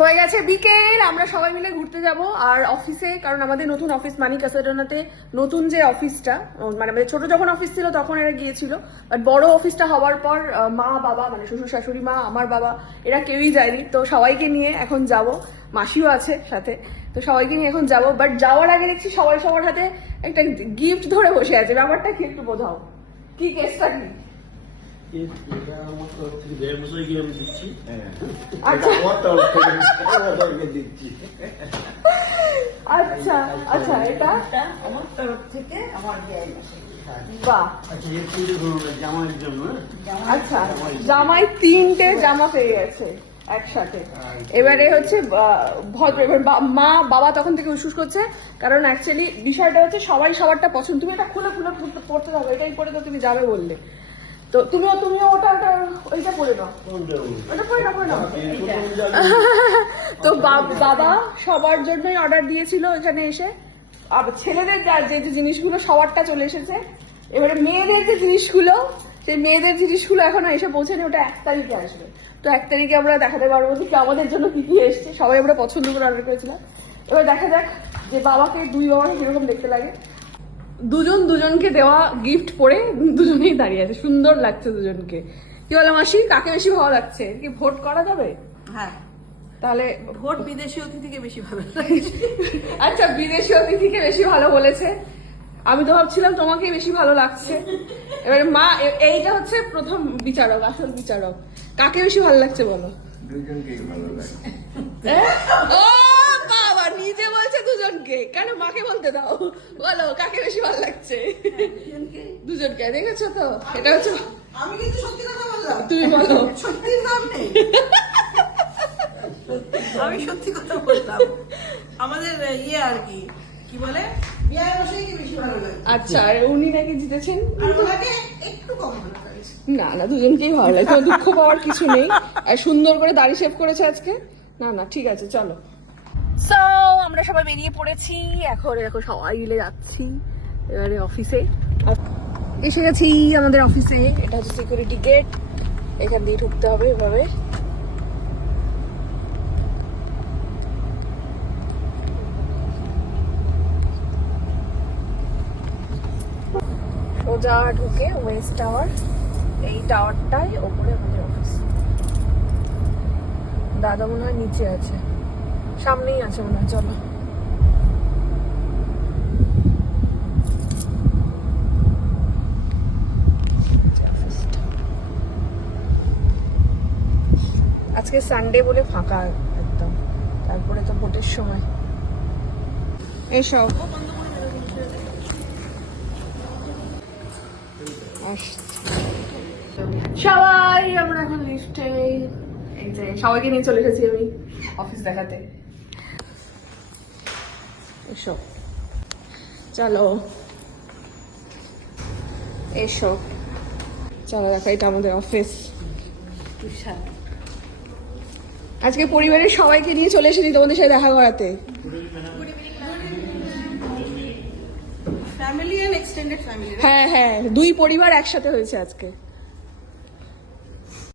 হয়ে গেছে বিকেল, আমরা সবাই মিলে ঘুরতে যাব আর অফিসে, কারণ আমাদের নতুন অফিস মানি কাসাডোনাতে নতুন যে অফিসটা, মানে আমাদের ছোট যখন অফিস ছিল তখন এরা গিয়েছিল, বাট বড় অফিসটা হওয়ার পর মা বাবা মানে শ্বশুর শাশুড়ি মা আমার বাবা এরা কেউই যায়নি, তো সবাইকে নিয়ে এখন যাব, মাসিও আছে সাথে, তো সবাইকে নিয়ে এখন যাব। বাট যাওয়ার আগে দেখছি সবাই সবার হাতে একটা গিফট ধরে বসে আছে, ব্যাপারটা কি একটু বোঝাও, কি কেসটা কি? আচ্ছা আচ্ছা, এটা আমার তরফ থেকে আমার বাহ, জামাইয়ের জন্য। আচ্ছা জামাই 3টে জামা পেয়ে গেছে একসাথে। এবারে হচ্ছে ভদ্র, এবার মা বাবা তখন থেকে উসুস করছে, কারণ অ্যাকচুয়ালি বিষয়টা হচ্ছে সবাই সবারটা পছন্দ। তুমি এটা খুলে খুলে পড়তে থাকো, এটাই পরে তো তুমি যাবে বললে, তো তুমিও ওটা ওইটা পরে নাও, ওটা পরে নাও। তো বাবা সবার জন্যই অর্ডার দিয়েছিল এখানে এসে, আর ছেলেদের যে জিনিসগুলো সবারটা চলে এসেছে। এবারে মেয়েদের যে জিনিসগুলো, সেই মেয়েদের জিনিসগুলো এখনো এসে পৌঁছেনি, ওটা 1 তারিখে আসবে। তো 1 তারিখে আমরা দেখাতে পারবো যে আমাদের জন্য কি কি এসছে, সবাই আমরা পছন্দ করে অর্ডার করেছিলাম। এবার দেখা যাক যে বাবাকে দুই বাবাকে কিরকম দেখতে লাগে। দুজনকে দেওয়া গিফট পরে দুজনেই দাঁড়িয়ে আছে, সুন্দর লাগছে দুজনকে। কি বলে মাসি, কাকে বেশি ভালো লাগছে? কি ভোট করা যাবে? হ্যাঁ, তাহলে ভোট বিদেশি অতিথিকে বেশি ভালো লাগছে। আচ্ছা, বিদেশি অতিথিকে বেশি ভালো বলেছে, আমি তো ভাবছিলাম তোমাকেই বেশি ভালো লাগছে। এবারে মা, এইটা হচ্ছে প্রথম বিচারক, আসল বিচারক, কাকে বেশি ভালো লাগছে বলো? দুজনকেই ভালো লাগে। ও বাবা, নিজে বলছে দুজনকে, কেন মাকে বলতে দাও, বলো কাকে বেশি ভালো লাগছে? দুজনকে, দেখেছো তো? এটা হচ্ছে, আমি কিন্তু সত্যি কথা বললাম, তুমি বলো। সত্যি নাম নেই, আমি সত্যি কথা বললাম। আমাদের ইয়ে আর কি কি বলে, বিয়ে বসেই বেশি ভালো লাগে। আচ্ছা, আর উনি নাকি জিতেছেন। আর ওনাকে একটু কম ভালো লাগছে। না, দুজনকেই ভালো লাগে, কোনো দুঃখ পাওয়ার কিছু নেই। আর সুন্দর করে দাড়ি শেভ করেছে আজকে। না ঠিক আছে, চলো। সো আমরা সবাই বেরিয়ে পড়েছি, এখন সবাই মিলে যাচ্ছি এবারে অফিসে। এসে গেছি আমাদের অফিসে, এটা হচ্ছে সিকিউরিটি গেট, এখান দিয়ে ঢুকতে হবে এভাবে। সোজা ঢুকে ওয়েস্ট টাওয়ার, এই টাওয়ারটাই ওপরে আমাদের অফিস। দাদা মনে হয় নিচে আছে, সামনেই আছে মনে হয়, চলো। আজকে সানডে বলে ফাঁকা একদম, তারপরে তো ভোটের সময়। এসব সবাই আমরা এখন লিফটে, এই যে সবাইকে নিয়ে চলে এসেছি আমি অফিস দেখাতে। এসো, চলো এসো, চলো দেখো, এটা আমাদের অফিস। আজকে পরিবারের সবাইকে নিয়ে চলে এসেছি তোমাদের সাথে দেখা করাতে। Family and extended family. হ্যাঁ, 2 পরিবার একসাথে হয়েছে আজকে।